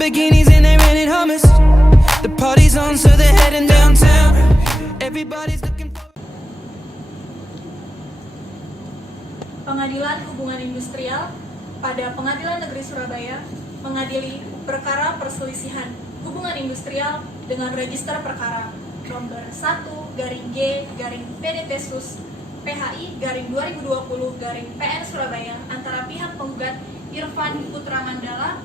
Lamborghinis and they're renting Hummers. The party's on, so they're heading downtown. Everybody's looking for. Pengadilan Hubungan Industrial pada Pengadilan Negeri Surabaya mengadili perkara perselisihan hubungan industrial dengan register perkara nomor 1-G/PDT-PHI/2020-PN Surabaya antara pihak penggugat Irfan Putra Mandala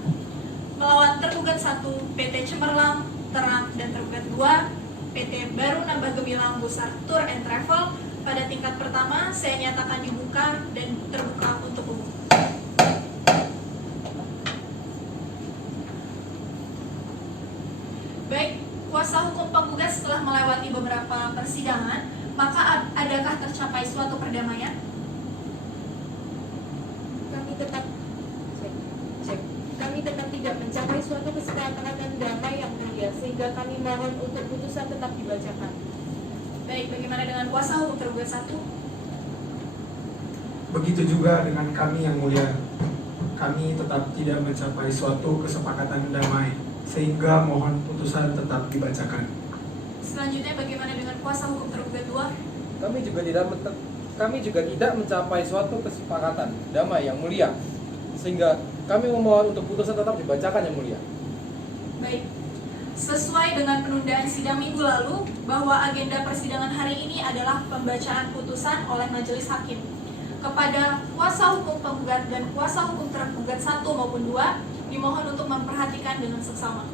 melawan tergugat 1 PT Cemerlang Terang dan tergugat 2 PT Baru Nambah Gemilang Busar Tour and Travel. Pada tingkat pertama, saya nyatakan dibuka dan terbuka untuk umum. Baik, kuasa hukum penggugat setelah melewati beberapa persidangan, maka adakah tercapai suatu perdamaian? Kami tetap tidak mencapai suatu kesepakatan damai yang mulia, sehingga kami mohon untuk putusan tetap dibacakan. Baik, bagaimana dengan kuasa hukum tergugat 1? Begitu juga dengan kami yang mulia. Kami tetap tidak mencapai suatu kesepakatan damai, sehingga mohon putusan tetap dibacakan. Selanjutnya bagaimana dengan kuasa hukum tergugat 2? Kami juga tidak mencapai suatu kesepakatan damai yang mulia, sehingga kami memohon untuk putusan tetap dibacakan yang mulia. Baik, sesuai dengan penundaan sidang minggu lalu, bahwa agenda persidangan hari ini adalah pembacaan putusan oleh majelis hakim. Kepada kuasa hukum penggugat dan kuasa hukum tergugat 1 maupun 2, dimohon untuk memperhatikan dengan seksama.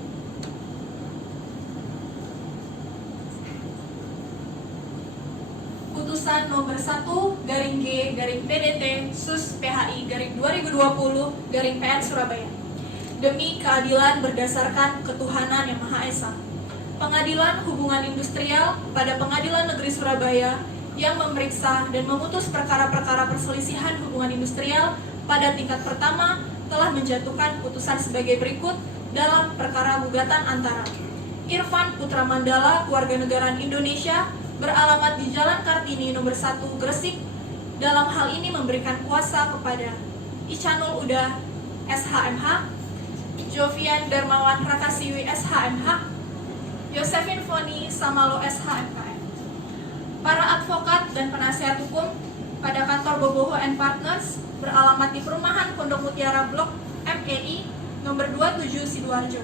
Putusan nomor 1-G/PDT-PHI/2020-PN Surabaya. Demi keadilan berdasarkan ketuhanan yang Maha Esa, Pengadilan Hubungan Industrial pada Pengadilan Negeri Surabaya yang memeriksa dan memutus perkara-perkara perselisihan hubungan industrial pada tingkat pertama telah menjatuhkan putusan sebagai berikut dalam perkara gugatan antara Irfan Putra Mandala, warga negara Indonesia, beralamat di Jalan Kartini nomor 1 Gresik, dalam hal ini memberikan kuasa kepada Icanul Uda SHMH, Jovian Darmawan Rakasiwi SHMH, Yosefin Foni Samalo SHMKM. Para advokat dan penasihat hukum pada kantor Boboho and Partners beralamat di Perumahan Pondok Mutiara Blok MEI nomor 27 Sidoarjo.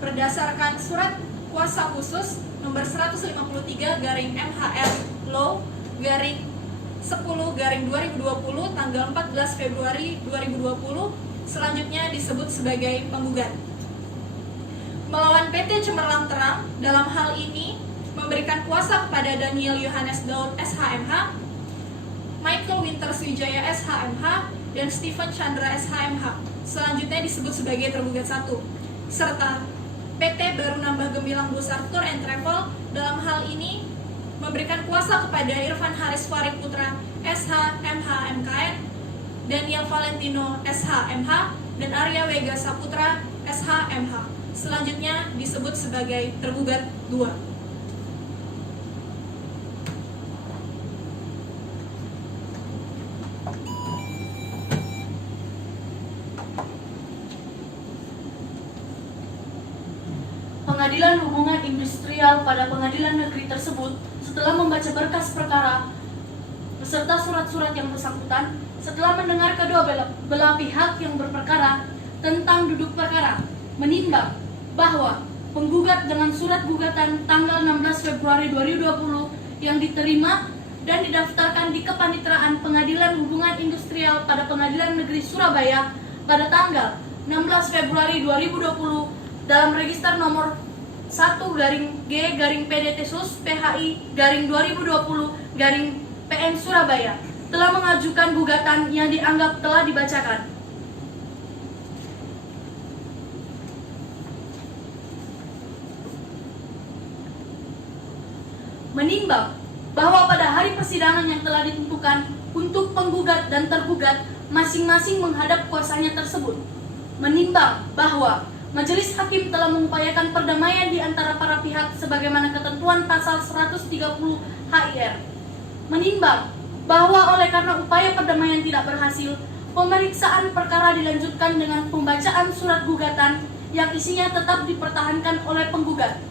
Berdasarkan surat kuasa khusus nomor 153/MHL Law garing 10/2020 tanggal 14 Februari 2020, selanjutnya disebut sebagai penggugat. Melawan PT Cemerlang Terang, dalam hal ini memberikan kuasa kepada Daniel Yohanes Daud SHMH, Michael Winter Swijaya SHMH, dan Stephen Chandra SHMH, selanjutnya disebut sebagai tergugat 1, serta PT Baru Nambah Gemilang Busar Tour and Travel, dalam hal ini memberikan kuasa kepada Irfan Haris Farid Putra SHMH MKN, Daniel Valentino SHMH, dan Arya Wega Saputra SHMH, selanjutnya disebut sebagai tergugat 2. Pengadilan Hubungan Industrial pada pengadilan negeri tersebut setelah membaca berkas perkara beserta surat-surat yang bersangkutan, setelah mendengar kedua belah pihak yang berperkara tentang duduk perkara, menimbang bahwa penggugat dengan surat gugatan tanggal 16 Februari 2020 yang diterima dan didaftarkan di Kepaniteraan Pengadilan Hubungan Industrial pada Pengadilan Negeri Surabaya pada tanggal 16 Februari 2020 dalam register nomor 1-G/PDT-PHI/2020-PN Surabaya telah mengajukan gugatan yang dianggap telah dibacakan. Menimbang bahwa pada hari persidangan yang telah ditentukan untuk penggugat dan tergugat masing-masing menghadap kuasanya tersebut, menimbang bahwa Majelis Hakim telah mengupayakan perdamaian di antara para pihak sebagaimana ketentuan pasal 130 HIR. Menimbang bahwa oleh karena upaya perdamaian tidak berhasil, pemeriksaan perkara dilanjutkan dengan pembacaan surat gugatan yang isinya tetap dipertahankan oleh penggugat.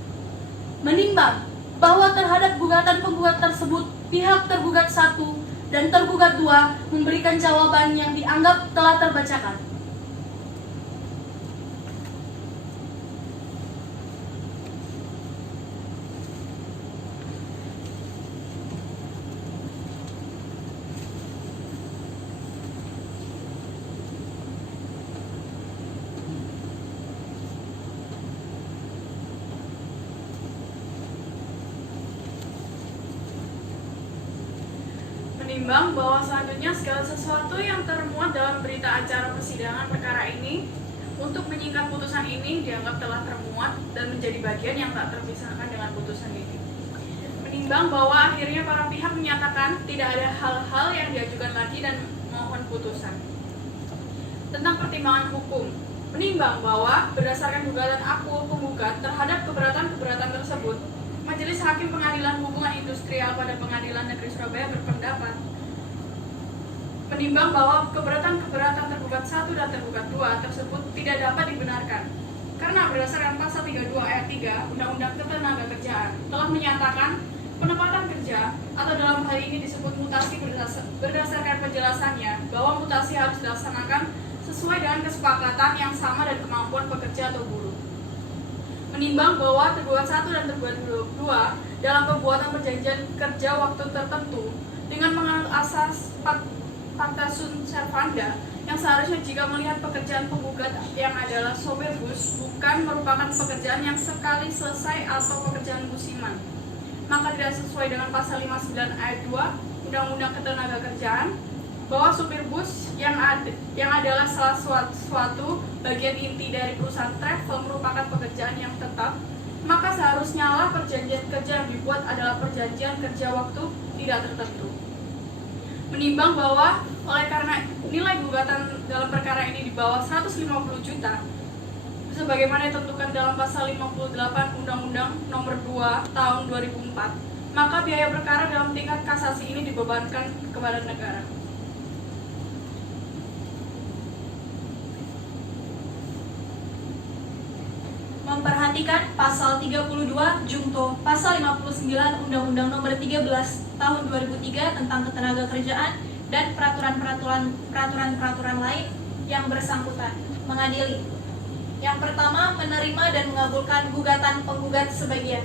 Menimbang bahwa terhadap gugatan penggugat tersebut, pihak tergugat 1 dan tergugat 2 memberikan jawaban yang dianggap telah terbacakan. Menimbang bahwa selanjutnya segala sesuatu yang termuat dalam berita acara persidangan perkara ini untuk menyingkat putusan ini dianggap telah termuat dan menjadi bagian yang tak terpisahkan dengan putusan ini. Menimbang bahwa akhirnya para pihak menyatakan tidak ada hal-hal yang diajukan lagi dan mohon putusan. Tentang pertimbangan hukum, menimbang bahwa berdasarkan gugatan aku penggugat terhadap keberatan-keberatan tersebut, Majelis Hakim Pengadilan Hubungan Industrial pada Pengadilan Negeri Surabaya berpendapat menimbang bahwa keberatan-keberatan tergugat 1 dan tergugat 2 tersebut tidak dapat dibenarkan karena berdasarkan pasal 32 ayat 3 Undang-Undang Ketenagakerjaan telah menyatakan penempatan kerja atau dalam hal ini disebut mutasi berdasarkan penjelasannya bahwa mutasi harus dilaksanakan sesuai dengan kesepakatan yang sama dan kemampuan pekerja atau buruh. Menimbang bahwa tergugat 1 dan tergugat 2 dalam pembuatan perjanjian kerja waktu tertentu dengan menganut asas Pacta sunt servanda yang seharusnya jika melihat pekerjaan penggugat yang adalah sopir bus bukan merupakan pekerjaan yang sekali selesai atau pekerjaan musiman, maka tidak sesuai dengan pasal 59 ayat 2 Undang-Undang Ketenagakerjaan bahwa supir bus yang adalah salah suatu bagian inti dari perusahaan travel merupakan pekerjaan yang tetap, maka seharusnya lah perjanjian kerja yang dibuat adalah perjanjian kerja waktu tidak tertentu. Menimbang bahwa oleh karena nilai gugatan dalam perkara ini di bawah 150 juta sebagaimana ditentukan dalam pasal 58 Undang-Undang Nomor 2 Tahun 2004, maka biaya perkara dalam tingkat kasasi ini dibebankan kepada negara. Memperhatikan pasal 32 Jungto pasal 59 Undang-Undang Nomor 13 Tahun 2003 tentang Ketenagakerjaan dan peraturan-peraturan lain yang bersangkutan. Mengadili. Yang pertama, menerima dan mengabulkan gugatan penggugat sebagian.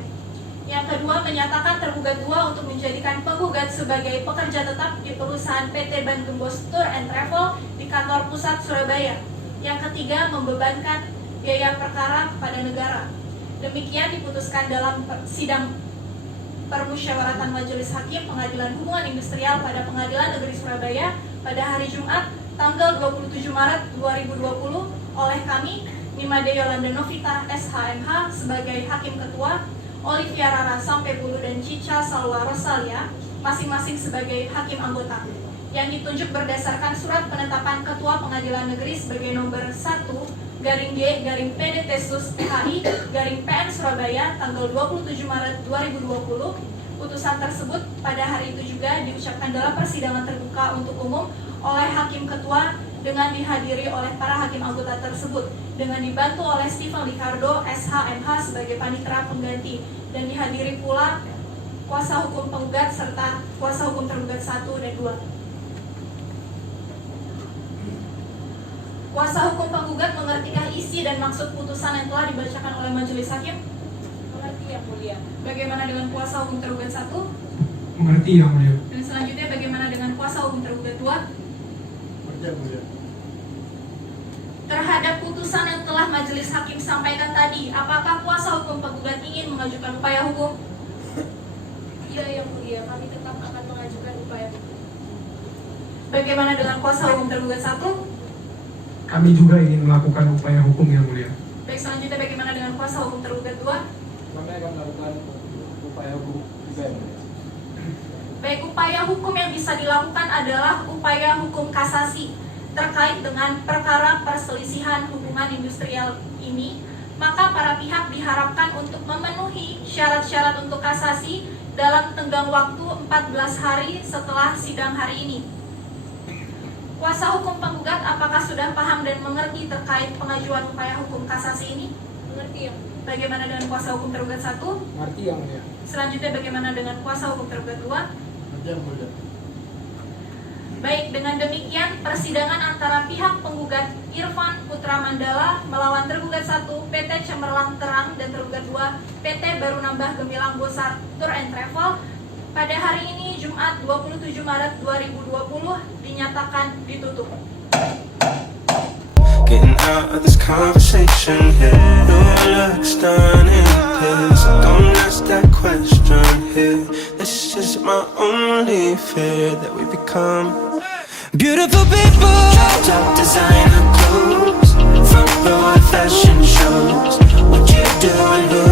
Yang kedua, menyatakan tergugat 2 untuk menjadikan penggugat sebagai pekerja tetap di perusahaan PT Ban Gembos Tour and Travel di kantor pusat Surabaya. Yang ketiga, membebankan biaya perkara kepada negara. Demikian diputuskan dalam sidang permusyawaratan Majelis Hakim Pengadilan Hubungan Industrial pada Pengadilan Negeri Surabaya pada hari Jumat tanggal 27 Maret 2020 oleh kami, Nimade Yolanda Novita SHMH sebagai Hakim Ketua, Olivia Rara Sampebulu dan Cica Salwa Rosalia masing-masing sebagai Hakim Anggota, yang ditunjuk berdasarkan surat penetapan Ketua Pengadilan Negeri sebagai nomor 1/G/PDT-PHI/PN Surabaya tanggal 27 Maret 2020. Putusan tersebut pada hari itu juga diucapkan dalam persidangan terbuka untuk umum oleh Hakim Ketua dengan dihadiri oleh para hakim anggota tersebut dengan dibantu oleh Stephen Ricardo SHMH sebagai panitera pengganti dan dihadiri pula kuasa hukum penggugat serta kuasa hukum tergugat 1 dan 2. Kuasa hukum penggugat mengertikah isi dan maksud putusan yang telah dibacakan oleh Majelis Hakim? Mengerti yang mulia. Bagaimana dengan kuasa hukum tergugat 1? Mengerti yang mulia. Dan selanjutnya bagaimana dengan kuasa hukum tergugat 2? Mengerti yang mulia. Terhadap putusan yang telah Majelis Hakim sampaikan tadi, apakah kuasa hukum penggugat ingin mengajukan upaya hukum? Iya yang mulia, kami tetap akan mengajukan upaya hukum. Bagaimana dengan kuasa hukum tergugat 1? Kami juga ingin melakukan upaya hukum yang mulia. Baik, selanjutnya bagaimana dengan kuasa hukum tergugat 2? Kami akan melakukan upaya hukum juga yang mulia. Baik, upaya hukum yang bisa dilakukan adalah upaya hukum kasasi terkait dengan perkara perselisihan hubungan industrial ini, maka para pihak diharapkan untuk memenuhi syarat-syarat untuk kasasi dalam tenggang waktu 14 hari setelah sidang hari ini. Kuasa hukum penggugat apakah sudah paham dan mengerti terkait pengajuan upaya hukum kasasi ini? Mengerti yang mulia. Bagaimana dengan kuasa hukum tergugat 1? Ngerti yang mulia. Selanjutnya bagaimana dengan kuasa hukum tergugat 2? Ngerti yang mulia. Baik, dengan demikian persidangan antara pihak penggugat Irfan Putra Mandala melawan tergugat 1 PT Cemerlang Terang dan tergugat 2 PT Baru Nambah Gemilang Bosar Tour and Travel pada hari ini Jumat 27 Maret 2020 dinyatakan ditutup. Getting out of this conversation here. Your looks done in this. Don't ask that question here. This is my only fear that we become beautiful people. Top designer clothes, front row fashion shows. What you doing?